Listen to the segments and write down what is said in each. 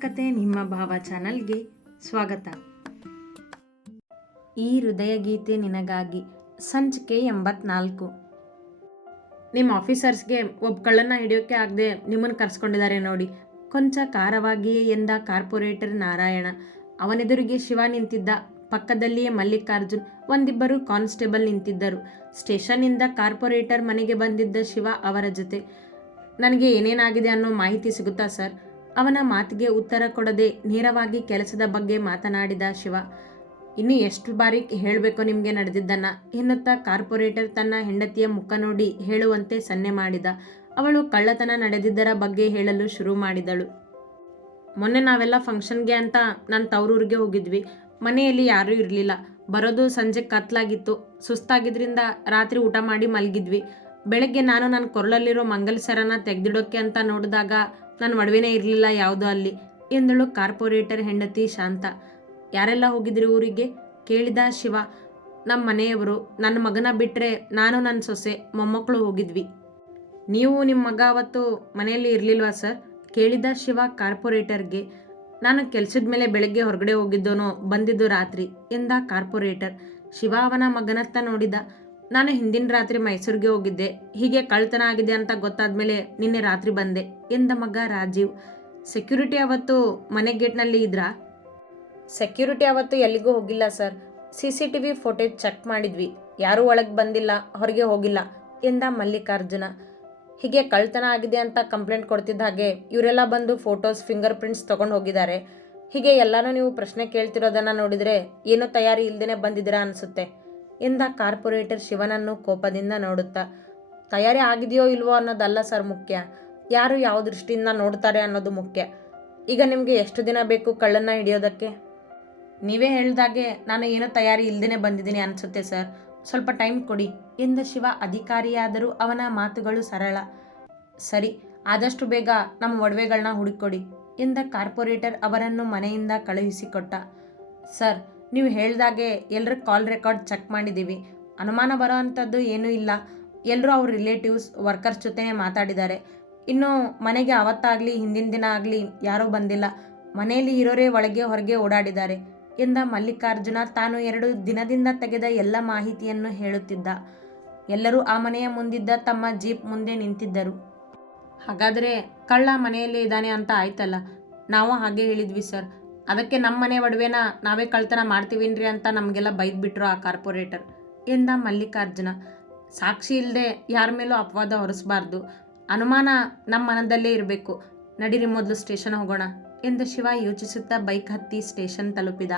ಕತೆ ನಿಮ್ಮ ಭಾವ ಚಾನಲ್ಗೆ ಸ್ವಾಗತ. ಈ ಹೃದಯ ಗೀತೆ ನಿನಗಾಗಿ ಸಂಚಿಕೆ ಎಂಬತ್ನಾಲ್ಕು. ನಿಮ್ಮ ಆಫೀಸರ್ಸ್ಗೆ ಒಬ್ಬ ಕಳ್ಳನ್ನ ಹಿಡಿಯೋಕ್ಕೆ ಆಗದೆ ನಿಮ್ಮನ್ನು ಕರೆಸ್ಕೊಂಡಿದ್ದಾರೆ ನೋಡಿ. ಕೊಂಚ ಖಾರವಾಗಿಯೇ ಎಂದ ಕಾರ್ಪೊರೇಟರ್ ನಾರಾಯಣ. ಅವನೆದುರಿಗೆ ಶಿವ ನಿಂತಿದ್ದ. ಪಕ್ಕದಲ್ಲಿಯೇ ಮಲ್ಲಿಕಾರ್ಜುನ್ ಒಂದಿಬ್ಬರು ಕಾನ್ಸ್ಟೇಬಲ್ ನಿಂತಿದ್ದರು. ಸ್ಟೇಷನ್ನಿಂದ ಕಾರ್ಪೊರೇಟರ್ ಮನೆಗೆ ಬಂದಿದ್ದ ಶಿವ ಅವರ ಜೊತೆ. ನನಗೆ ಏನೇನಾಗಿದೆ ಅನ್ನೋ ಮಾಹಿತಿ ಸಿಗುತ್ತಾ ಸರ್? ಅವನ ಮಾತಿಗೆ ಉತ್ತರ ಕೊಡದೆ ನೇರವಾಗಿ ಕೆಲಸದ ಬಗ್ಗೆ ಮಾತನಾಡಿದ ಶಿವ, ಇನ್ನು ಎಷ್ಟು ಬಾರಿ ಹೇಳಬೇಕು ನಿಮಗೆ ನಡೆದಿದ್ದನ್ನ, ಎನ್ನುತ್ತಾ ಕಾರ್ಪೊರೇಟರ್ ತನ್ನ ಹೆಂಡತಿಯ ಮುಖ ನೋಡಿ ಹೇಳುವಂತೆ ಸನ್ನೆ ಮಾಡಿದ. ಅವಳು ಕಳ್ಳತನ ನಡೆದಿದ್ದರ ಬಗ್ಗೆ ಹೇಳಲು ಶುರು ಮಾಡಿದಳು. ಮೊನ್ನೆ ನಾವೆಲ್ಲ ಫಂಕ್ಷನ್ಗೆ ಅಂತ ನಾನು ತವರೂರಿಗೆ ಹೋಗಿದ್ವಿ. ಮನೆಯಲ್ಲಿ ಯಾರೂ ಇರಲಿಲ್ಲ. ಬರೋದು ಸಂಜೆ ಕತ್ಲಾಗಿತ್ತು. ಸುಸ್ತಾಗಿದ್ದರಿಂದ ರಾತ್ರಿ ಊಟ ಮಾಡಿ ಮಲಗಿದ್ವಿ. ಬೆಳಗ್ಗೆ ನಾನು ನನ್ನ ಕೊರಳಲ್ಲಿರೋ ಮಂಗಲ್ ಸರನ ತೆಗೆದಿಡೋಕ್ಕೆ ಅಂತ ನೋಡಿದಾಗ ನನ್ನ ಮಡುವೆನೇ ಇರಲಿಲ್ಲ ಯಾವುದೋ ಅಲ್ಲಿ ಎಂದಳು ಕಾರ್ಪೊರೇಟರ್ ಹೆಂಡತಿ ಶಾಂತ. ಯಾರೆಲ್ಲ ಹೋಗಿದ್ರಿ ಊರಿಗೆ? ಕೇಳಿದ ಶಿವ. ನಮ್ಮ ಮನೆಯವರು. ನನ್ನ ಮಗನ ಬಿಟ್ಟರೆ ನಾನು ನನ್ನ ಸೊಸೆ, ಮೊಮ್ಮಕ್ಕಳು ಹೋಗಿದ್ವಿ. ನೀವು ನಿಮ್ಮ ಮಗ ಅವತ್ತು ಮನೆಯಲ್ಲಿ ಇರಲಿಲ್ವಾ ಸರ್? ಕೇಳಿದ ಶಿವ ಕಾರ್ಪೊರೇಟರ್ಗೆ. ನಾನು ಕೆಲಸದ ಮೇಲೆ ಬೆಳಗ್ಗೆ ಹೊರಗಡೆ ಹೋಗಿದ್ದೋನೋ, ಬಂದಿದ್ದು ರಾತ್ರಿ ಎಂದ ಕಾರ್ಪೊರೇಟರ್. ಶಿವ ಅವನ ಮಗನತ್ತ ನೋಡಿದ. ನಾನು ಹಿಂದಿನ ರಾತ್ರಿ ಮೈಸೂರಿಗೆ ಹೋಗಿದ್ದೆ. ಹೀಗೆ ಕಳ್ತನ ಆಗಿದೆ ಅಂತ ಗೊತ್ತಾದ್ಮೇಲೆ ನಿನ್ನೆ ರಾತ್ರಿ ಬಂದೆ, ಎಂದ ಮಗ ರಾಜೀವ್. ಸೆಕ್ಯೂರಿಟಿ ಅವತ್ತು ಮನೆ ಗೇಟ್ನಲ್ಲಿ ಇದ್ರಾ? ಸೆಕ್ಯೂರಿಟಿ ಅವತ್ತು ಎಲ್ಲಿಗೂ ಹೋಗಿಲ್ಲ sir. C C T V footage check ಮಾಡಿದ್ವಿ. ಯಾರೂ ಒಳಗೆ ಬಂದಿಲ್ಲ, ಹೊರಗೆ ಹೋಗಿಲ್ಲ, ಎಂದ ಮಲ್ಲಿಕಾರ್ಜುನ. ಹೀಗೆ ಕಳ್ತನ ಆಗಿದೆ ಅಂತ ಕಂಪ್ಲೇಂಟ್ ಕೊಡ್ತಿದ್ದ ಹಾಗೆ ಇವರೆಲ್ಲ ಬಂದು ಫೋಟೋಸ್ ಫಿಂಗರ್ ಪ್ರಿಂಟ್ಸ್ ತೊಗೊಂಡು ಹೋಗಿದ್ದಾರೆ. ಹೀಗೆ ಎಲ್ಲನೂ ನೀವು ಪ್ರಶ್ನೆ ಕೇಳ್ತಿರೋದನ್ನು ನೋಡಿದರೆ ಏನೂ ತಯಾರಿ ಇಲ್ಲದೇ ಬಂದಿದ್ದೀರಾ ಅನಿಸುತ್ತೆ. ಎಂದ ಕಾರ್ಪೊರೇಟರ್ ಶಿವನನ್ನು ಕೋಪದಿಂದ ನೋಡುತ್ತಾ, ತಯಾರಿ ಆಗಿದೆಯೋ ಇಲ್ವೋ ಅನ್ನೋದಲ್ಲ ಸರ್ ಮುಖ್ಯ. ಯಾರು ಯಾವ ದೃಷ್ಟಿಯಿಂದ ನೋಡ್ತಾರೆ ಅನ್ನೋದು ಮುಖ್ಯ. ಈಗ ನಿಮಗೆ ಎಷ್ಟು ದಿನ ಬೇಕು ಕಳ್ಳನ್ನ ಹಿಡಿಯೋದಕ್ಕೆ? ನೀವೇ ಹೇಳಿದಾಗೆ ನಾನು ಏನೋ ತಯಾರಿ ಇಲ್ಲದೇ ಬಂದಿದ್ದೀನಿ ಅನಿಸುತ್ತೆ ಸರ್. ಸ್ವಲ್ಪ ಟೈಮ್ ಕೊಡಿ. ಎಂದ ಶಿವ ಅಧಿಕಾರಿಯಾದರೂ ಅವನ ಮಾತುಗಳು ಸರಳ. ಸರಿ, ಆದಷ್ಟು ಬೇಗ ನಮ್ಮ ಒಡವೆಗಳನ್ನ ಹುಡುಕೊಡಿ. ಎಂದ ಕಾರ್ಪೊರೇಟರ್ ಅವರನ್ನು ಮನೆಯಿಂದ ಕಳುಹಿಸಿಕೊಟ್ಟ. ಸರ್ ನೀವು ಹೇಳ್ದಾಗೆ ಎಲ್ಲರ ಕಾಲ್ ರೆಕಾರ್ಡ್ ಚೆಕ್ ಮಾಡಿದ್ದೀವಿ. ಅನುಮಾನ ಬರೋ ಅಂಥದ್ದು ಏನೂ ಇಲ್ಲ. ಎಲ್ಲರೂ ಅವ್ರ ರಿಲೇಟಿವ್ಸ್ ವರ್ಕರ್ಸ್ ಜೊತೆನೇ ಮಾತಾಡಿದ್ದಾರೆ. ಇನ್ನು ಮನೆಗೆ ಅವತ್ತಾಗಲಿ, ಹಿಂದಿನ ದಿನ ಆಗಲಿ ಯಾರೂ ಬಂದಿಲ್ಲ. ಮನೆಯಲ್ಲಿ ಇರೋರೇ ಒಳಗೆ ಹೊರಗೆ ಓಡಾಡಿದ್ದಾರೆ. ಎಂದ ಮಲ್ಲಿಕಾರ್ಜುನ ತಾನು ಎರಡು ದಿನದಿಂದ ತೆಗೆದ ಎಲ್ಲ ಮಾಹಿತಿಯನ್ನು ಹೇಳುತ್ತಿದ್ದ. ಎಲ್ಲರೂ ಆ ಮನೆಯ ಮುಂದಿದ್ದ ತಮ್ಮ ಜೀಪ್ ಮುಂದೆ ನಿಂತಿದ್ದರು. ಹಾಗಾದರೆ ಕಳ್ಳ ಮನೆಯಲ್ಲೇ ಇದ್ದಾನೆ ಅಂತ ಆಯ್ತಲ್ಲ? ನಾವು ಹಾಗೆ ಹೇಳಿದ್ವಿ ಸರ್. ಅದಕ್ಕೆ ನಮ್ಮ ಮನೆ ಒಡವೆನ ನಾವೇ ಕಳ್ತನ ಮಾಡ್ತೀವಿನ್ರಿ ಅಂತ ನಮಗೆಲ್ಲ ಬೈದ್ಬಿಟ್ರು ಆ ಕಾರ್ಪೊರೇಟರ್. ಎಂದ ಮಲ್ಲಿಕಾರ್ಜುನ, ಸಾಕ್ಷಿ ಇಲ್ಲದೆ ಯಾರ ಮೇಲೂ ಅಪವಾದ ಹೊರಿಸಬಾರ್ದು. ಅನುಮಾನ ನಮ್ಮ ಮನದಲ್ಲೇ ಇರಬೇಕು. ನಡೀರಿ ಮೊದಲು ಸ್ಟೇಷನ್ ಹೋಗೋಣ ಎಂದು ಶಿವ ಯೋಚಿಸುತ್ತಾ ಬೈಕ್ ಹತ್ತಿ ಸ್ಟೇಷನ್ ತಲುಪಿದ.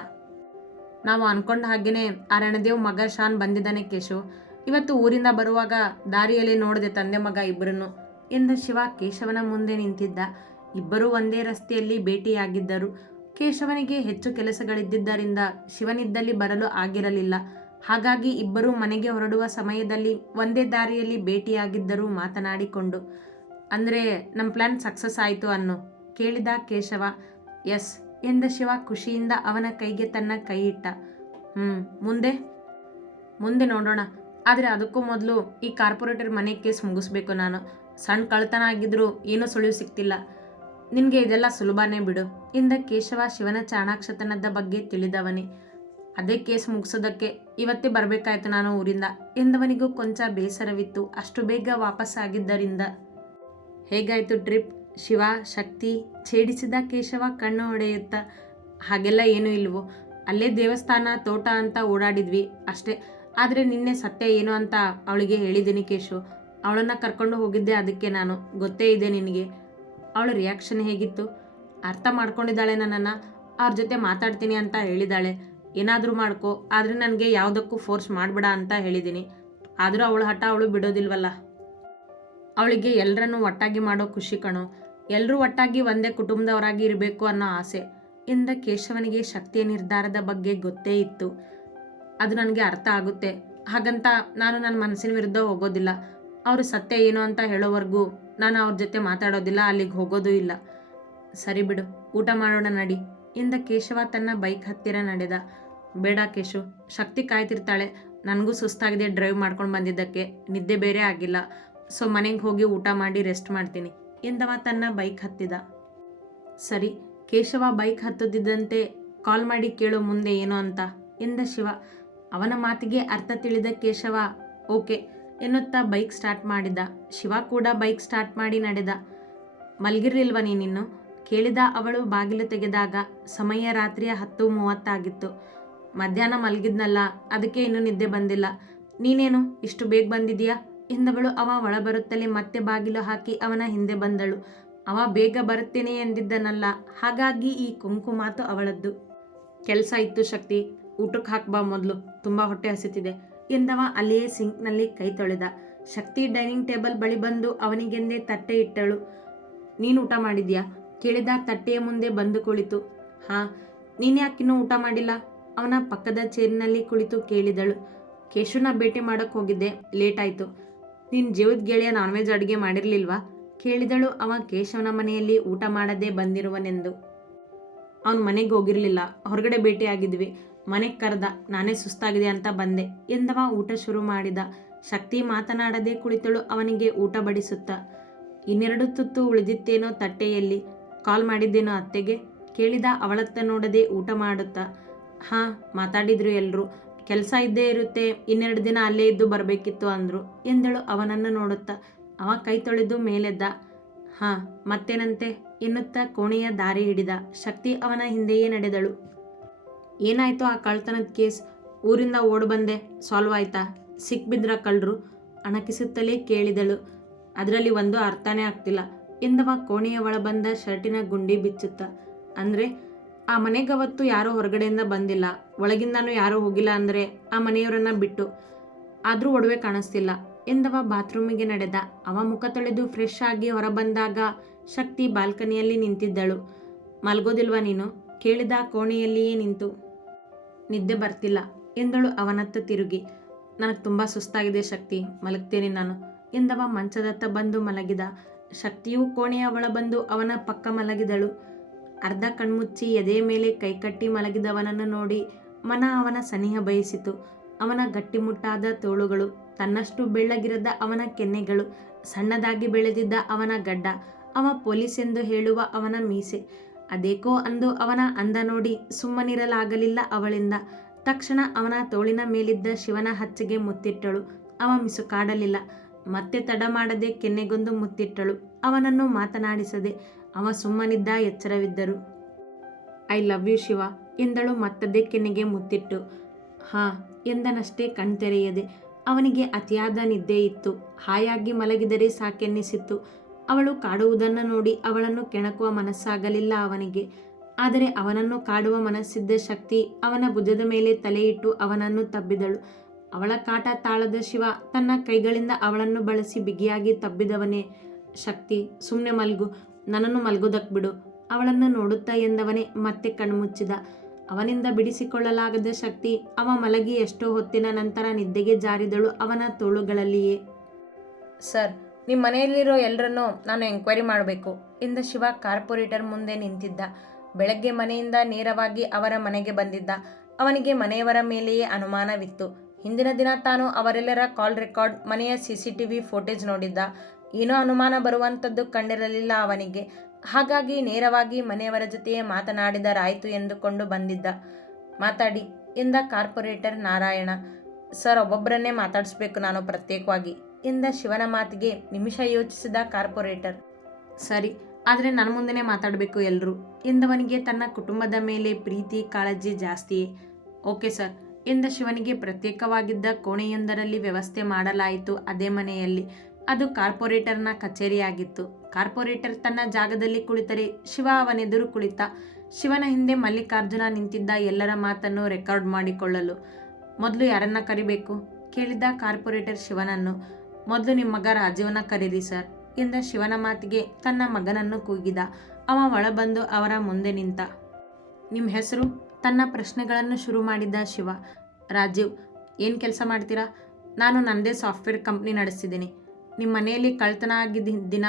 ನಾವು ಅನ್ಕೊಂಡ ಹಾಗೇನೆ ಆ ರಣದೇವ್ ಮಗ ಶಾನ್ ಬಂದಿದ್ದಾನೆ ಕೇಶು. ಇವತ್ತು ಊರಿಂದ ಬರುವಾಗ ದಾರಿಯಲ್ಲಿ ನೋಡಿದೆ ತಂದೆ ಮಗ ಇಬ್ಬರನ್ನು ಎಂದ ಶಿವ ಕೇಶವನ ಮುಂದೆ ನಿಂತಿದ್ದ. ಇಬ್ಬರೂ ಒಂದೇ ರಸ್ತೆಯಲ್ಲಿ ಭೇಟಿಯಾಗಿದ್ದರು. ಕೇಶವನಿಗೆ ಹೆಚ್ಚು ಕೆಲಸಗಳಿದ್ದರಿಂದ ಶಿವನಿದ್ದಲ್ಲಿ ಬರಲು ಆಗಿರಲಿಲ್ಲ. ಹಾಗಾಗಿ ಇಬ್ಬರೂ ಮನೆಗೆ ಹೊರಡುವ ಸಮಯದಲ್ಲಿ ಒಂದೇ ದಾರಿಯಲ್ಲಿ ಭೇಟಿಯಾಗಿದ್ದರೂ ಮಾತನಾಡಿಕೊಂಡು, ಅಂದರೆ ನಮ್ಮ ಪ್ಲ್ಯಾನ್ ಸಕ್ಸಸ್ ಆಯಿತು ಅನ್ನು, ಕೇಳಿದ ಕೇಶವ. ಎಸ್, ಎಂದ ಶಿವ ಖುಷಿಯಿಂದ ಅವನ ಕೈಗೆ ತನ್ನ ಕೈ ಇಟ್ಟ ಹ್ಞೂ ಮುಂದೆ? ಮುಂದೆ ನೋಡೋಣ. ಆದರೆ ಅದಕ್ಕೂ ಮೊದಲು ಈ ಕಾರ್ಪೊರೇಟರ್ ಮನೆ ಕೇಸ್ ಮುಗಿಸ್ಬೇಕು ನಾನು. ಸಣ್ಣ ಕಳ್ತನ ಆಗಿದ್ದರೂ ಏನೂ ಸುಳಿವು ಸಿಗ್ತಿಲ್ಲ. ನಿನಗೆ ಇದೆಲ್ಲ ಸುಲಭನೇ ಬಿಡು. ಇಂದ ಕೇಶವ ಶಿವನ ಚಾಣಾಕ್ಷತನದ ಬಗ್ಗೆ ತಿಳಿದವನೇ. ಅದೇ ಕೇಸ್ ಮುಗಿಸೋದಕ್ಕೆ ಇವತ್ತೇ ಬರಬೇಕಾಯ್ತು ನಾನು ಊರಿಂದ. ಎಂದವನಿಗೂ ಕೊಂಚ ಬೇಸರವಿತ್ತು. ಅಷ್ಟು ಬೇಗ ವಾಪಸ್ಸಾಗಿದ್ದರಿಂದ ಹೇಗಾಯಿತು ಟ್ರಿಪ್? ಶಿವ, ಶಕ್ತಿ ಛೇಡಿಸಿದ ಕೇಶವ ಕಣ್ಣು ಹೊಡೆಯುತ್ತಾ ಹಾಗೆಲ್ಲ ಏನೂ ಇಲ್ವೋ. ಅಲ್ಲೇ ದೇವಸ್ಥಾನ, ತೋಟ ಅಂತ ಓಡಾಡಿದ್ವಿ ಅಷ್ಟೇ. ಆದರೆ ನಿನ್ನೆ ಸತ್ಯ ಏನು ಅಂತ ಅವಳಿಗೆ ಹೇಳಿದ್ದೀನಿ ಕೇಶು. ಅವಳನ್ನು ಕರ್ಕೊಂಡು ಹೋಗಿದ್ದೆ ಅದಕ್ಕೆ ನಾನು. ಗೊತ್ತೇ ಇದೆ ನಿನಗೆ. ಅವಳ ರಿಯಾಕ್ಷನ್ ಹೇಗಿತ್ತು? ಅರ್ಥ ಮಾಡ್ಕೊಂಡಿದ್ದಾಳೆ ನನ್ನನ್ನು? ಅವ್ರ ಜೊತೆ ಮಾತಾಡ್ತೀನಿ ಅಂತ ಹೇಳಿದ್ದಾಳೆ ಏನಾದರೂ ಮಾಡ್ಕೋ, ಆದರೆ ನನಗೆ ಯಾವುದಕ್ಕೂ ಫೋರ್ಸ್ ಮಾಡಬೇಡ ಅಂತ ಹೇಳಿದ್ದೀನಿ ಆದರೂ ಅವಳ ಹಠ ಅವಳು ಬಿಡೋದಿಲ್ವಲ್ಲ? ಅವಳಿಗೆ ಎಲ್ಲರನ್ನೂ ಒಟ್ಟಾಗಿ ಮಾಡೋ ಖುಷಿ ಕಣೋ. ಎಲ್ಲರೂ ಒಟ್ಟಾಗಿ ಒಂದೇ ಕುಟುಂಬದವರಾಗಿ ಇರಬೇಕು ಅನ್ನೋ ಆಸೆ. ಇಂದ ಕೇಶವನಿಗೆ ಶಕ್ತಿಯ ನಿರ್ಧಾರದ ಬಗ್ಗೆ ಗೊತ್ತೇ ಇತ್ತು. ಅದು ನನಗೆ ಅರ್ಥ ಆಗುತ್ತೆ. ಹಾಗಂತ ನಾನು ನನ್ನ ಮನಸ್ಸಿನ ವಿರುದ್ಧ ಹೋಗೋದಿಲ್ಲ. ಅವರು ಸತ್ಯ ಏನು ಅಂತ ಹೇಳೋವರೆಗೂ ನಾನು ಅವ್ರ ಜೊತೆ ಮಾತಾಡೋದಿಲ್ಲ, ಅಲ್ಲಿಗೆ ಹೋಗೋದೂ ಇಲ್ಲ. ಸರಿ ಬಿಡು, ಊಟ ಮಾಡೋಣ ನಡಿ. ಇಂದ ಕೇಶವ ತನ್ನ ಬೈಕ್ ಹತ್ತಿರ ನಡೆದ. ಬೇಡ ಕೇಶು, ಶಕ್ತಿ ಕಾಯ್ತಿರ್ತಾಳೆ. ನನಗೂ ಸುಸ್ತಾಗಿದೆ, ಡ್ರೈವ್ ಮಾಡ್ಕೊಂಡು ಬಂದಿದ್ದಕ್ಕೆ. ನಿದ್ದೆ ಬೇರೆ ಆಗಿಲ್ಲ. ಸೊ ಮನೆಗೆ ಹೋಗಿ ಊಟ ಮಾಡಿ ರೆಸ್ಟ್ ಮಾಡ್ತೀನಿ. ಎಂದವ ತನ್ನ ಬೈಕ್ ಹತ್ತಿದ. ಸರಿ, ಕೇಶವ ಬೈಕ್ ಹತ್ತುತ್ತಿದ್ದಂತೆ ಕಾಲ್ ಮಾಡಿ ಕೇಳು ಮುಂದೆ ಏನು ಅಂತ. ಎಂದ ಶಿವ, ಅವನ ಮಾತಿಗೆ ಅರ್ಥ ತಿಳಿದ ಕೇಶವ, ಓಕೆ. ಎನ್ನುತ್ತಾ ಬೈಕ್ ಸ್ಟಾರ್ಟ್ ಮಾಡಿದ. ಶಿವ ಕೂಡ ಬೈಕ್ ಸ್ಟಾರ್ಟ್ ಮಾಡಿ ನಡೆದ. ಮಲಗಿರ್ಲಿಲ್ವ ನೀನಿನ್ನು? ಕೇಳಿದ ಅವಳು ಬಾಗಿಲು ತೆಗೆದಾಗ ಸಮಯ ರಾತ್ರಿಯ ಹತ್ತು ಮೂವತ್ತಾಗಿತ್ತು. ಮಧ್ಯಾಹ್ನ ಮಲಗಿದ್ನಲ್ಲ, ಅದಕ್ಕೆ ಇನ್ನೂ ನಿದ್ದೆ ಬಂದಿಲ್ಲ. ನೀನೇನು, ಇಷ್ಟು ಬೇಗ ಬಂದಿದೀಯಾ ಎಂದವಳು ಅವ ಒಳ ಬರುತ್ತಲೇ ಮತ್ತೆ ಬಾಗಿಲು ಹಾಕಿ ಅವನ ಹಿಂದೆ ಬಂದಳು. ಅವ ಬೇಗ ಬರುತ್ತೇನೆ ಎಂದಿದ್ದನಲ್ಲ, ಹಾಗಾಗಿ ಈ ಕುಂಕು ಮಾತು ಅವಳದ್ದು. ಕೆಲಸ ಇತ್ತು ಶಕ್ತಿ, ಊಟಕ್ಕೆ ಹಾಕ್ಬಾ ಮೊದಲು, ತುಂಬ ಹೊಟ್ಟೆ ಹಸಿತಿದೆ. ಎಂದವ ಅಲ್ಲಿಯೇ ಸಿಂಕ್ನಲ್ಲಿ ಕೈ ತೊಳೆದ. ಶಕ್ತಿ ಡೈನಿಂಗ್ ಟೇಬಲ್ ಬಳಿ ಬಂದು ಅವನಿಗೆಂದೇ ತಟ್ಟೆ ಇಟ್ಟಳು. ನೀನು ಊಟ ಮಾಡಿದ್ಯಾ? ಕೇಳಿದ ತಟ್ಟೆಯ ಮುಂದೆ ಬಂದು ಕುಳಿತು. ಹಾ ನೀನ್ಯಾಕಿನ್ನೂ ಊಟ ಮಾಡಿಲ್ಲ? ಅವನ ಪಕ್ಕದ ಚೇರಿನಲ್ಲಿ ಕುಳಿತು ಕೇಳಿದಳು. ಕೇಶವನ ಭೇಟಿ ಮಾಡೋಕ್ಕೆ ಹೋಗಿದ್ದೆ. ಲೇಟ್ ಆಯಿತು. ನಿನ್ನ ಜೀವದ ಗೆಳೆಯ ನಾನ್ ವೆಜ್ ಅಡುಗೆ ಮಾಡಿರಲಿಲ್ವಾ? ಕೇಳಿದಳು ಅವ ಕೇಶವನ ಮನೆಯಲ್ಲಿ ಊಟ ಮಾಡದೇ ಬಂದಿರುವನೆಂದು. ಅವನ ಮನೆಗೆ ಹೋಗಿರಲಿಲ್ಲ. ಹೊರಗಡೆ ಭೇಟಿಯಾಗಿದ್ವಿ. ಮನೆಗೆ ಕರೆದ, ನಾನೇ ಸುಸ್ತಾಗಿದೆ ಅಂತ ಬಂದೆ. ಎಂದವ ಊಟ ಶುರು ಮಾಡಿದ. ಶಕ್ತಿ ಮಾತನಾಡದೆ ಕುಳಿತಳು ಅವನಿಗೆ ಊಟ ಬಡಿಸುತ್ತ. ಇನ್ನೆರಡು ತುತ್ತು ಉಳಿದಿತ್ತೇನೋ ತಟ್ಟೆಯಲ್ಲಿ. ಕಾಲ್ ಮಾಡಿದ್ದೇನೋ ಅತ್ತೆಗೆ. ಕೇಳಿದ ಅವಳತ್ತ ನೋಡದೆ ಊಟ ಮಾಡುತ್ತಾ. ಹಾಂ, ಮಾತಾಡಿದ್ರು ಎಲ್ಲರೂ ಕೆಲಸ ಇದ್ದೇ ಇರುತ್ತೆ, ಇನ್ನೆರಡು ದಿನ ಅಲ್ಲೇ ಇದ್ದು ಬರಬೇಕಿತ್ತು ಅಂದರು. ಎಂದಳು ಅವನನ್ನು ನೋಡುತ್ತಾ. ಅವ ಕೈ ತೊಳೆದು ಮೇಲೆದ್ದ. ಹಾಂ, ಮತ್ತೇನಂತೆ ಎನ್ನುತ್ತಾ ಕೋಣೆಯ ದಾರಿ ಹಿಡಿದ. ಶಕ್ತಿ ಅವನ ಹಿಂದೆಯೇ ನಡೆದಳು. ಏನಾಯ್ತು ಆ ಕಳ್ತನದ ಕೇಸ್? ಊರಿಂದ ಓಡ್ ಬಂದೆ. ಸಾಲ್ವ್ ಆಯ್ತಾ? ಸಿಕ್ಬಿದ್ರ ಕಳ್ಳರು? ಅಣಕಿಸುತ್ತಲೇ ಕೇಳಿದಳು. ಅದರಲ್ಲಿ ಒಂದು ಅರ್ಥನೇ ಆಗ್ತಿಲ್ಲ. ಎಂದವ ಕೋಣೆಯ ಒಳ ಬಂದ ಶರ್ಟಿನ ಗುಂಡಿ ಬಿಚ್ಚುತ್ತ. ಅಂದರೆ, ಆ ಮನೆಗವತ್ತು ಯಾರೂ ಹೊರಗಡೆಯಿಂದ ಬಂದಿಲ್ಲ. ಒಳಗಿಂದನೂ ಯಾರೂ ಹೋಗಿಲ್ಲ ಅಂದರೆ ಆ ಮನೆಯವರನ್ನ ಬಿಟ್ಟು. ಆದರೂ ಒಡವೆ ಕಾಣಿಸ್ತಿಲ್ಲ. ಎಂದವ ಬಾತ್ರೂಮಿಗೆ ನಡೆದ. ಅವ ಮುಖ ತೊಳೆದು ಫ್ರೆಶ್ ಆಗಿ ಹೊರಬಂದಾಗ ಶಕ್ತಿ ಬಾಲ್ಕನಿಯಲ್ಲಿ ನಿಂತಿದ್ದಳು. ಮಲ್ಗೋದಿಲ್ವಾ ನೀನು? ಕೇಳಿದ ಕೋಣೆಯಲ್ಲಿಯೇ ನಿಂತು. ನಿದ್ದೆ ಬರ್ತಿಲ್ಲ ಎಂದಳು ಅವನತ್ತ ತಿರುಗಿ. ನನಗೆ ತುಂಬ ಸುಸ್ತಾಗಿದೆ ಶಕ್ತಿ, ಮಲಗ್ತೇನೆ ನಾನು ಎಂದವ ಮಂಚದತ್ತ ಬಂದು ಮಲಗಿದ. ಶಕ್ತಿಯು ಕೋಣೆಯ ಒಳ ಬಂದು ಅವನ ಪಕ್ಕ ಮಲಗಿದಳು. ಅರ್ಧ ಕಣ್ಮುಚ್ಚಿ ಎದೆಯ ಮೇಲೆ ಕೈಕಟ್ಟಿ ಮಲಗಿದವನನ್ನು ನೋಡಿ ಮನ ಅವನ ಸನಿಹ ಬಯಸಿತು. ಅವನ ಗಟ್ಟಿಮುಟ್ಟಾದ ತೋಳುಗಳು, ತನ್ನಷ್ಟು ಬೆಳ್ಳಗಿರದ ಅವನ ಕೆನ್ನೆಗಳು, ಸಣ್ಣದಾಗಿ ಬೆಳೆದಿದ್ದ ಅವನ ಗಡ್ಡ, ಅವ ಪೊಲೀಸ್ ಎಂದು ಹೇಳುವ ಅವನ ಮೀಸೆ. ಅದೇಕೋ ಅಂದು ಅವನ ಅಂದ ನೋಡಿ ಸುಮ್ಮನಿರಲಾಗಲಿಲ್ಲ ಅವಳಿಂದ. ತಕ್ಷಣ ಅವನ ತೋಳಿನ ಮೇಲಿದ್ದ ಶಿವನ ಹಚ್ಚಿಗೆ ಮುತ್ತಿಟ್ಟಳು. ಅವ ಮಿಸುಕಾಡಲಿಲ್ಲ ಮತ್ತೆ ತಡ ಮಾಡದೆ ಕೆನ್ನೆಗೊಂದು ಮುತ್ತಿಟ್ಟಳು. ಅವನನ್ನು ಮಾತನಾಡಿಸದೆ ಅವ ಸುಮ್ಮನಿದ್ದ ಎಚ್ಚರವಿದ್ದರು. ಐ ಲವ್ ಯು ಶಿವ ಎಂದಳು ಮತ್ತದೇ ಕೆನ್ನೆಗೆ ಮುತ್ತಿಟ್ಟು. ಹಾ, ಎಂದನಷ್ಟೇ ಕಣ್ತೆರೆಯದೆ. ಅವನಿಗೆ ಅತಿಯಾದ ನಿದ್ದೆ ಇತ್ತು. ಹಾಯಾಗಿ ಮಲಗಿದರೆ ಸಾಕೆನ್ನಿಸಿತ್ತು. ಅವಳು ಕಾಡುವುದನ್ನು ನೋಡಿ ಅವಳನ್ನು ಕೆಣಕುವ ಮನಸ್ಸಾಗಲಿಲ್ಲ ಅವನಿಗೆ. ಆದರೆ ಅವನನ್ನು ಕಾಡುವ ಮನಸ್ಸಿದ್ದ ಶಕ್ತಿ ಅವನ ಭುಜದ ಮೇಲೆ ತಲೆಯಿಟ್ಟು ಅವನನ್ನು ತಬ್ಬಿದಳು. ಅವಳ ಕಾಟ ತಾಳದ ಶಿವ ತನ್ನ ಕೈಗಳಿಂದ ಅವಳನ್ನು ಬಳಸಿ ಬಿಗಿಯಾಗಿ ತಬ್ಬಿದವನೇ ಶಕ್ತಿ. ಸುಮ್ಮನೆ ಮಲ್ಗು, ನನ್ನನ್ನು ಮಲ್ಗೋದಕ್ಕೆ ಬಿಡು. ಅವಳನ್ನು ನೋಡುತ್ತಾ ಎಂದವನೇ ಮತ್ತೆ ಕಣ್ಮುಚ್ಚಿದ. ಅವನಿಂದ ಬಿಡಿಸಿಕೊಳ್ಳಲಾಗದ ಶಕ್ತಿ ಅವ ಮಲಗಿ ಎಷ್ಟೋ ಹೊತ್ತಿನ ನಂತರ ನಿದ್ದೆಗೆ ಜಾರಿದಳು ಅವನ ತೋಳುಗಳಲ್ಲಿಯೇ. ಸರ್ ನಿಮ್ಮ ಮನೆಯಲ್ಲಿರೋ ಎಲ್ಲರನ್ನೂ ನಾನು ಎಂಕ್ವೈರಿ ಮಾಡಬೇಕು. ಎಂದ ಶಿವ ಕಾರ್ಪೊರೇಟರ್ ಮುಂದೆ ನಿಂತಿದ್ದ. ಬೆಳಗ್ಗೆ ಮನೆಯಿಂದ ನೇರವಾಗಿ ಅವರ ಮನೆಗೆ ಬಂದಿದ್ದ. ಅವನಿಗೆ ಮನೆಯವರ ಮೇಲೆಯೇ ಅನುಮಾನವಿತ್ತು. ಹಿಂದಿನ ದಿನ ತಾನು ಅವರೆಲ್ಲರ ಕಾಲ್ ರೆಕಾರ್ಡ್ ಮನೆಯ C C T V footage ನೋಡಿದ್ದ. ಏನೋ ಅನುಮಾನ ಬರುವಂಥದ್ದು ಕಂಡಿರಲಿಲ್ಲ ಅವನಿಗೆ. ಹಾಗಾಗಿ ನೇರವಾಗಿ ಮನೆಯವರ ಜೊತೆಯೇ ಮಾತನಾಡಿದರಾಯಿತು ಎಂದುಕೊಂಡು ಬಂದಿದ್ದ. ಮಾತಾಡಿ ಎಂದ ಕಾರ್ಪೊರೇಟರ್ ನಾರಾಯಣ. ಸರ್ ಒಬ್ಬೊಬ್ಬರನ್ನೇ ಮಾತಾಡಿಸ್ಬೇಕು ನಾನು ಪ್ರತ್ಯೇಕವಾಗಿ. ಎಂದ ಶಿವನ ಮಾತಿಗೆ ನಿಮಿಷ ಯೋಚಿಸಿದ ಕಾರ್ಪೊರೇಟರ್. ಸರಿ, ಆದರೆ ನನ್ನ ಮುಂದೆನೇ ಮಾತಾಡಬೇಕು ಎಲ್ಲರೂ ಎಂದವನಿಗೆ ತನ್ನ ಕುಟುಂಬದ ಮೇಲೆ ಪ್ರೀತಿ, ಕಾಳಜಿ ಜಾಸ್ತಿಯೇ. ಓಕೆ ಸರ್ ಎಂದ ಶಿವನಿಗೆ ಪ್ರತ್ಯೇಕವಾಗಿದ್ದ ಕೋಣೆಯೊಂದರಲ್ಲಿ ವ್ಯವಸ್ಥೆ ಮಾಡಲಾಯಿತು ಅದೇ ಮನೆಯಲ್ಲಿ. ಅದು ಕಾರ್ಪೊರೇಟರ್ನ ಕಚೇರಿಯಾಗಿತ್ತು. ಕಾರ್ಪೊರೇಟರ್ ತನ್ನ ಜಾಗದಲ್ಲಿ ಕುಳಿತರೆ ಶಿವ ಅವನೆದುರು ಕುಳಿತ. ಶಿವನ ಹಿಂದೆ ಮಲ್ಲಿಕಾರ್ಜುನ ನಿಂತಿದ್ದ ಎಲ್ಲರ ಮಾತನ್ನು ರೆಕಾರ್ಡ್ ಮಾಡಿಕೊಳ್ಳಲು. ಮೊದಲು ಯಾರನ್ನ ಕರಿಬೇಕು? ಕೇಳಿದ ಕಾರ್ಪೊರೇಟರ್ ಶಿವನನ್ನು. ಮೊದಲು ನಿಮ್ಮ ಮಗ ರಾಜೀವನ ಕರೀರಿ, ಸರ್, ಎಂದ ಶಿವನ ಮಾತಿಗೆ ತನ್ನ ಮಗನನ್ನು ಕೂಗಿದ. ಅವ ಒಳಬಂದು ಅವರ ಮುಂದೆ ನಿಂತ. ನಿಮ್ಮ ಹೆಸರು? ತನ್ನ ಪ್ರಶ್ನೆಗಳನ್ನು ಶುರು ಮಾಡಿದ್ದ ಶಿವ. ರಾಜೀವ್, ಏನು ಕೆಲಸ ಮಾಡ್ತೀರಾ? ನಾನು ನನ್ನದೇ ಸಾಫ್ಟ್ವೇರ್ ಕಂಪ್ನಿ ನಡೆಸ್ತಿದ್ದೀನಿ. ನಿಮ್ಮ ಮನೆಯಲ್ಲಿ ಕಳ್ತನ ಆಗಿದ್ದ ದಿನ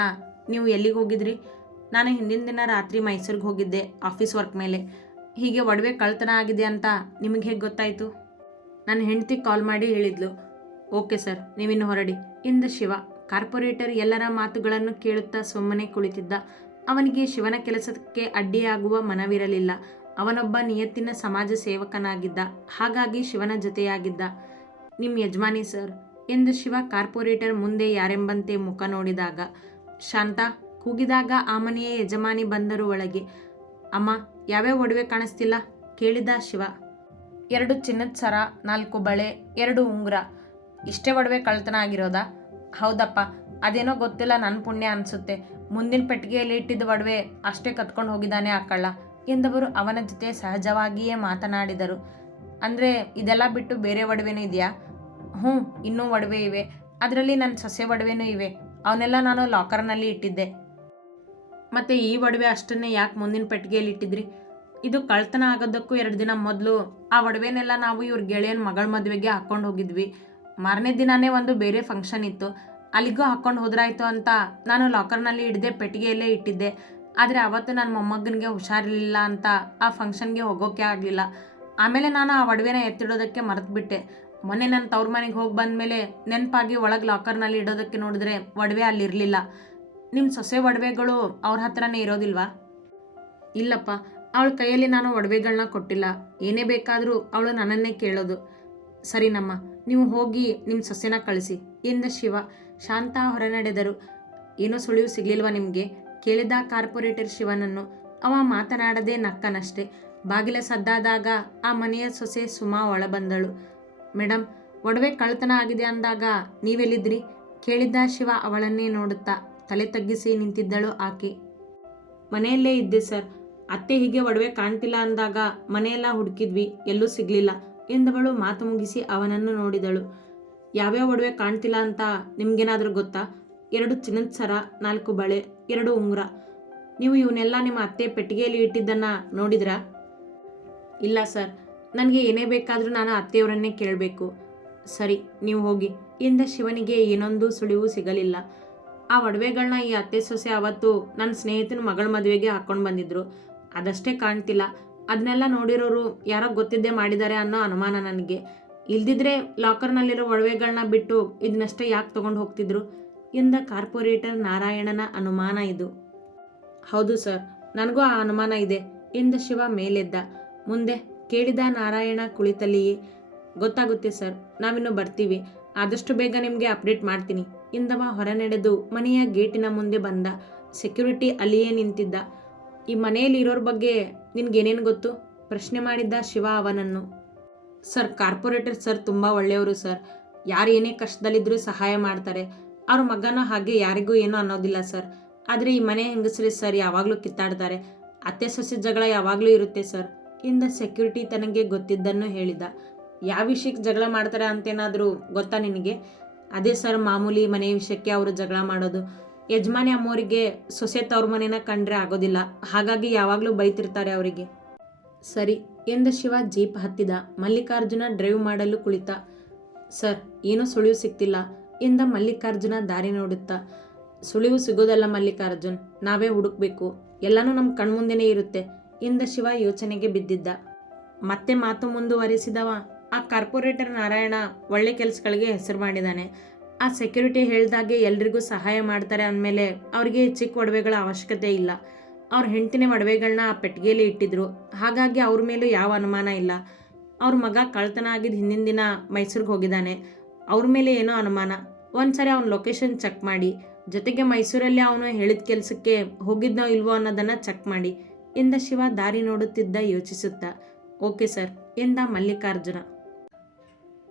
ನೀವು ಎಲ್ಲಿಗೆ ಹೋಗಿದ್ರಿ? ನಾನು ಹಿಂದಿನ ದಿನ ರಾತ್ರಿ ಮೈಸೂರಿಗೆ ಹೋಗಿದ್ದೆ, ಆಫೀಸ್ ವರ್ಕ್ ಮೇಲೆ. ಹೀಗೆ ಒಡವೆ ಕಳ್ತನ ಆಗಿದೆ ಅಂತ ನಿಮಗೆ ಹೇಗೆ ಗೊತ್ತಾಯಿತು? ನನ್ನ ಹೆಂಡತಿ ಕಾಲ್ ಮಾಡಿ ಹೇಳಿದ್ಲು. ಓಕೆ ಸರ್, ನೀವಿನ್ನು ಹೊರಡಿ. ಇಂದು ಶಿವ, ಕಾರ್ಪೊರೇಟರ್ ಎಲ್ಲರ ಮಾತುಗಳನ್ನು ಕೇಳುತ್ತಾ ಸುಮ್ಮನೆ ಕುಳಿತಿದ್ದ. ಅವನಿಗೆ ಶಿವನ ಕೆಲಸಕ್ಕೆ ಅಡ್ಡಿಯಾಗುವ ಮನವಿರಲಿಲ್ಲ. ಅವನೊಬ್ಬ ನಿಯತ್ತಿನ ಸಮಾಜ ಸೇವಕನಾಗಿದ್ದ. ಹಾಗಾಗಿ ಶಿವನ ಜೊತೆಯಾಗಿದ್ದ. ನಿಮ್ಮ ಯಜಮಾನಿ ಸರ್, ಎಂದು ಶಿವ ಕಾರ್ಪೊರೇಟರ್ ಮುಂದೆ ಯಾರೆಂಬಂತೆ ಮುಖ ನೋಡಿದಾಗ. ಶಾಂತ, ಕೂಗಿದಾಗ ಆ ಮನೆಯ ಯಜಮಾನಿ ಬಂದರು ಒಳಗೆ. ಅಮ್ಮ, ಯಾವ್ಯಾವ ಒಡವೆ ಕಾಣಿಸ್ತಿಲ್ಲ? ಕೇಳಿದ ಶಿವ. ಎರಡು ಚಿನ್ನದ ಸರ, ನಾಲ್ಕು ಬಳೆ, ಎರಡು ಉಂಗುರ. ಇಷ್ಟೇ ಒಡವೆ ಕಳ್ತನ ಆಗಿರೋದಾ? ಹೌದಪ್ಪ, ಅದೇನೋ ಗೊತ್ತಿಲ್ಲ ನನ್ನ ಪುಣ್ಯ ಅನಿಸುತ್ತೆ. ಮುಂದಿನ ಪೆಟ್ಟಿಗೆಯಲ್ಲಿ ಇಟ್ಟಿದ್ದ ಒಡವೆ ಅಷ್ಟೇ ಕತ್ಕೊಂಡು ಹೋಗಿದ್ದಾನೆ ಆ ಕಳ್ಳ. ಎಂದವರು ಅವನ ಜೊತೆ ಸಹಜವಾಗಿಯೇ ಮಾತನಾಡಿದರು. ಅಂದರೆ ಇದೆಲ್ಲ ಬಿಟ್ಟು ಬೇರೆ ಒಡವೆನೂ ಇದೆಯಾ? ಹ್ಞೂ, ಇನ್ನೂ ಒಡವೆ ಇವೆ. ಅದರಲ್ಲಿ ನನ್ನ ಸಸ್ಯ ಒಡವೆನೂ ಇವೆ. ಅವನ್ನೆಲ್ಲ ನಾನು ಲಾಕರ್ನಲ್ಲಿ ಇಟ್ಟಿದ್ದೆ. ಮತ್ತು ಈ ಒಡವೆ ಅಷ್ಟನ್ನೇ ಯಾಕೆ ಮುಂದಿನ ಪೆಟ್ಟಿಗೆಯಲ್ಲಿ ಇಟ್ಟಿದ್ರಿ? ಇದು ಕಳ್ತನ ಆಗೋದಕ್ಕೂ ಎರಡು ದಿನ ಮೊದಲು ಆ ಒಡವೆನೆಲ್ಲ ನಾವು ಇವ್ರ ಗೆಳೆಯನ ಮಗಳ ಮದುವೆಗೆ ಹಾಕ್ಕೊಂಡು ಹೋಗಿದ್ವಿ. ಮಾರನೇ ದಿನವೇ ಒಂದು ಬೇರೆ ಫಂಕ್ಷನ್ ಇತ್ತು. ಅಲ್ಲಿಗೂ ಹಾಕ್ಕೊಂಡು ಹೋದ್ರಾಯ್ತು ಅಂತ ನಾನು ಲಾಕರ್ನಲ್ಲಿ ಹಿಡ್ದೆ ಪೆಟ್ಟಿಗೆಯಲ್ಲೇ ಇಟ್ಟಿದ್ದೆ. ಆದರೆ ಅವತ್ತು ನನ್ನ ಮೊಮ್ಮಗನಿಗೆ ಹುಷಾರಿರಲಿಲ್ಲ ಅಂತ ಆ ಫಂಕ್ಷನ್ಗೆ ಹೋಗೋಕೆ ಆಗಲಿಲ್ಲ. ಆಮೇಲೆ ನಾನು ಆ ಒಡವೆನ ಎತ್ತಿಡೋದಕ್ಕೆ ಮರೆತುಬಿಟ್ಟೆ. ಮೊನ್ನೆ ನನ್ನ ತವ್ರ ಮನೆಗೆ ಹೋಗಿ ಬಂದಮೇಲೆ ನೆನಪಾಗಿ ಒಳಗೆ ಲಾಕರ್ನಲ್ಲಿ ಇಡೋದಕ್ಕೆ ನೋಡಿದ್ರೆ ಒಡವೆ ಅಲ್ಲಿರಲಿಲ್ಲ. ನಿಮ್ಮ ಸೊಸೆ ಒಡವೆಗಳು ಅವ್ರ ಹತ್ರನೇ ಇರೋದಿಲ್ವಾ? ಇಲ್ಲಪ್ಪ, ಅವಳ ಕೈಯಲ್ಲಿ ನಾನು ಒಡವೆಗಳನ್ನ ಕೊಟ್ಟಿಲ್ಲ. ಏನೇ ಬೇಕಾದರೂ ಅವಳು ನನ್ನನ್ನೇ ಕೇಳೋದು. ಸರಿನಮ್ಮ. ನೀವು ಹೋಗಿ ನಿಮ್ಮ ಸೊಸೆನ ಕಳಿಸಿ. ಎಂದ ಶಿವ, ಶಾಂತ ಹೊರನಡೆದರು. ಏನೋ ಸುಳಿವು ಸಿಗಲಿಲ್ವ ನಿಮಗೆ? ಕೇಳಿದ ಕಾರ್ಪೊರೇಟರ್ ಶಿವನನ್ನು, ಅವ ಮಾತನಾಡದೆ ನಕ್ಕನಷ್ಟೇ. ಬಾಗಿಲ ಸದ್ದಾದಾಗ ಆ ಮನೆಯ ಸೊಸೆ ಸುಮಾ ಒಳ ಬಂದಳು ಮೇಡಮ್ ಒಡವೆ ಕಳ್ತನ ಆಗಿದೆ ಅಂದಾಗ ನೀವೆಲ್ಲಿದ್ರಿ ಕೇಳಿದ್ದ ಶಿವ ಅವಳನ್ನೇ ನೋಡುತ್ತಾ ತಲೆ ತಗ್ಗಿಸಿ ನಿಂತಿದ್ದಳು ಆಕೆ. ಮನೆಯಲ್ಲೇ ಇದ್ದೆ ಸರ್. ಅತ್ತೆ ಹೀಗೆ ಒಡವೆ ಕಾಣ್ತಿಲ್ಲ ಅಂದಾಗ ಮನೆಯೆಲ್ಲ ಹುಡುಕಿದ್ವಿ. ಎಲ್ಲೂ ಸಿಗ್ಲಿಲ್ಲ. ಎಂದವಳು ಮಾತು ಮುಗಿಸಿ ಅವನನ್ನು ನೋಡಿದಳು. ಯಾವ್ಯಾವ ಒಡವೆ ಕಾಣ್ತಿಲ್ಲ ಅಂತ ನಿಮ್ಗೇನಾದರೂ ಗೊತ್ತಾ? ಎರಡು ಚಿನ್ನದ ಸರ ನಾಲ್ಕು ಬಳೆ, ಎರಡು ಉಂಗುರ. ನೀವು ಇವನ್ನೆಲ್ಲ ನಿಮ್ಮ ಅತ್ತೆ ಪೆಟ್ಟಿಗೆಯಲ್ಲಿ ಇಟ್ಟಿದ್ದನ್ನು ನೋಡಿದ್ರಾ? ಇಲ್ಲ ಸರ್. ನನಗೆ ಏನೇ ಬೇಕಾದರೂ ನಾನು ಅತ್ತೆಯವರನ್ನೇ ಕೇಳಬೇಕು. ಸರಿ, ನೀವು ಹೋಗಿ. ಎಂದ ಶಿವನಿಗೆ ಏನೊಂದು ಸುಳಿವು ಸಿಗಲಿಲ್ಲ. ಆ ಒಡವೆಗಳನ್ನ ಈ ಅತ್ತೆ ಸೊಸೆ ಅವತ್ತು ನನ್ನ ಸ್ನೇಹಿತನ ಮಗಳ ಮದುವೆಗೆ ಹಾಕ್ಕೊಂಡು ಬಂದಿದ್ರು. ಅದಷ್ಟೇ ಕಾಣ್ತಿಲ್ಲ. ಅದನ್ನೆಲ್ಲ ನೋಡಿರೋರು ಯಾರೋ ಗೊತ್ತಿದ್ದೇ ಮಾಡಿದ್ದಾರೆ ಅನ್ನೋ ಅನುಮಾನ ನನಗೆ. ಇಲ್ದಿದ್ರೆ ಲಾಕರ್ನಲ್ಲಿರೋ ಒಡವೆಗಳನ್ನ ಬಿಟ್ಟು ಇದನ್ನಷ್ಟೇ ಯಾಕೆ ತೊಗೊಂಡು ಹೋಗ್ತಿದ್ರು? ಎಂದ ಕಾರ್ಪೊರೇಟರ್ ನಾರಾಯಣನ ಅನುಮಾನ ಇದು. ಹೌದು ಸರ್, ನನಗೂ ಆ ಅನುಮಾನ ಇದೆ ಎಂದ ಶಿವ ಮೇಲೆದ್ದ. ಮುಂದೆ, ಕೇಳಿದ ನಾರಾಯಣ ಕುಳಿತಲ್ಲಿಯೇ, ಗೊತ್ತಾಗುತ್ತೆ ಸರ್, ನಾವಿನ್ನು ಬರ್ತೀವಿ. ಆದಷ್ಟು ಬೇಗ ನಿಮಗೆ ಅಪ್ಡೇಟ್ ಮಾಡ್ತೀನಿ. ಎಂದವ ಹೊರನಡೆದು ಮನೆಯ ಗೇಟಿನ ಮುಂದೆ ಬಂದ. ಸೆಕ್ಯೂರಿಟಿ ಅಲ್ಲಿಯೇ ನಿಂತಿದ್ದ. ಈ ಮನೆಯಲ್ಲಿ ಇರೋರ ಬಗ್ಗೆ ನಿನ್ಗೇನೇನು ಗೊತ್ತು? ಪ್ರಶ್ನೆ ಮಾಡಿದ್ದ ಶಿವ ಅವನನ್ನು. ಸರ್, ಕಾರ್ಪೊರೇಟರ್ ಸರ್ ತುಂಬ ಒಳ್ಳೆಯವರು ಸರ್. ಯಾರು ಏನೇ ಕಷ್ಟದಲ್ಲಿದ್ದರೂ ಸಹಾಯ ಮಾಡ್ತಾರೆ. ಅವ್ರ ಮಗನ ಹಾಗೆ ಯಾರಿಗೂ ಏನೂ ಅನ್ನೋದಿಲ್ಲ ಸರ್. ಆದರೆ ಈ ಮನೆ ಹೆಂಗಸರಿ ಸರ್ ಯಾವಾಗಲೂ ಕಿತ್ತಾಡ್ತಾರೆ. ಅತ್ತೆ ಸೊಸೆ ಜಗಳ ಯಾವಾಗಲೂ ಇರುತ್ತೆ ಸರ್. ಇಂದ ಸೆಕ್ಯೂರಿಟಿ ತನಗೆ ಗೊತ್ತಿದ್ದನ್ನು ಹೇಳಿದ. ಯಾವ ವಿಷಯಕ್ಕೆ ಜಗಳ ಮಾಡ್ತಾರೆ ಅಂತೇನಾದರೂ ಗೊತ್ತಾ ನಿನಗೆ? ಅದೇ ಸರ್, ಮಾಮೂಲಿ ಮನೆ ವಿಷಯಕ್ಕೆ ಅವರು ಜಗಳ ಮಾಡೋದು. ಯಜಮಾನಿ ಅಮ್ಮೋರಿಗೆ ಸೊಸೆ ತವ್ರ ಮನೇನ ಕಂಡ್ರೆ ಆಗೋದಿಲ್ಲ. ಹಾಗಾಗಿ ಯಾವಾಗಲೂ ಬೈತಿರ್ತಾರೆ ಅವರಿಗೆ. ಸರಿ, ಎಂದ ಶಿವ ಜೀಪ್ ಹತ್ತಿದ. ಮಲ್ಲಿಕಾರ್ಜುನ ಡ್ರೈವ್ ಮಾಡಲು ಕುಳಿತ. ಸರ್, ಏನೂ ಸುಳಿವು ಸಿಗ್ತಿಲ್ಲ ಎಂದ ಮಲ್ಲಿಕಾರ್ಜುನ ದಾರಿ ನೋಡುತ್ತಾ. ಸುಳಿವು ಸಿಗೋದಲ್ಲ ಮಲ್ಲಿಕಾರ್ಜುನ್, ನಾವೇ ಹುಡುಕ್ಬೇಕು. ಎಲ್ಲನೂ ನಮ್ಮ ಕಣ್ಮುಂದೆನೇ ಇರುತ್ತೆ, ಎಂದ ಶಿವ ಯೋಚನೆಗೆ ಬಿದ್ದಿದ್ದ. ಮತ್ತೆ ಮಾತು ಮುಂದುವರಿಸಿದವ. ಆ ಕಾರ್ಪೊರೇಟರ್ ನಾರಾಯಣ ಒಳ್ಳೆ ಕೆಲಸಗಳಿಗೆ ಹೆಸರು ಮಾಡಿದ್ದಾನೆ ಆ ಸೆಕ್ಯೂರಿಟಿ ಹೇಳ್ದಾಗೆ ಎಲ್ರಿಗೂ ಸಹಾಯ ಮಾಡ್ತಾರೆ ಅಂದಮೇಲೆ ಅವ್ರಿಗೆ ಚಿಕ್ಕ ಒಡವೆಗಳ ಅವಶ್ಯಕತೆ ಇಲ್ಲ. ಅವ್ರ ಹೆಂಡತಿನ ಒಡವೆಗಳನ್ನ ಆ ಪೆಟ್ಟಿಗೆಯಲ್ಲಿ ಇಟ್ಟಿದ್ರು. ಹಾಗಾಗಿ ಅವ್ರ ಮೇಲೂ ಯಾವ ಅನುಮಾನ ಇಲ್ಲ. ಅವ್ರ ಮಗ ಕಳ್ತನ ಆಗಿದ್ದು ಹಿಂದಿನ ದಿನ ಮೈಸೂರಿಗೆ ಹೋಗಿದ್ದಾನೆ. ಅವ್ರ ಮೇಲೆ ಏನೋ ಅನುಮಾನ. ಒಂದ್ಸರಿ ಅವ್ನ ಲೊಕೇಶನ್ ಚೆಕ್ ಮಾಡಿ. ಜೊತೆಗೆ ಮೈಸೂರಲ್ಲಿ ಅವನು ಹೇಳಿದ ಕೆಲಸಕ್ಕೆ ಹೋಗಿದ್ನೋ ಇಲ್ವೋ ಅನ್ನೋದನ್ನು ಚೆಕ್ ಮಾಡಿ. ಎಂದ ಶಿವ ದಾರಿ ನೋಡುತ್ತಿದ್ದ ಯೋಚಿಸುತ್ತಾ, ಓಕೆ ಸರ್, ಎಂದ ಮಲ್ಲಿಕಾರ್ಜುನ.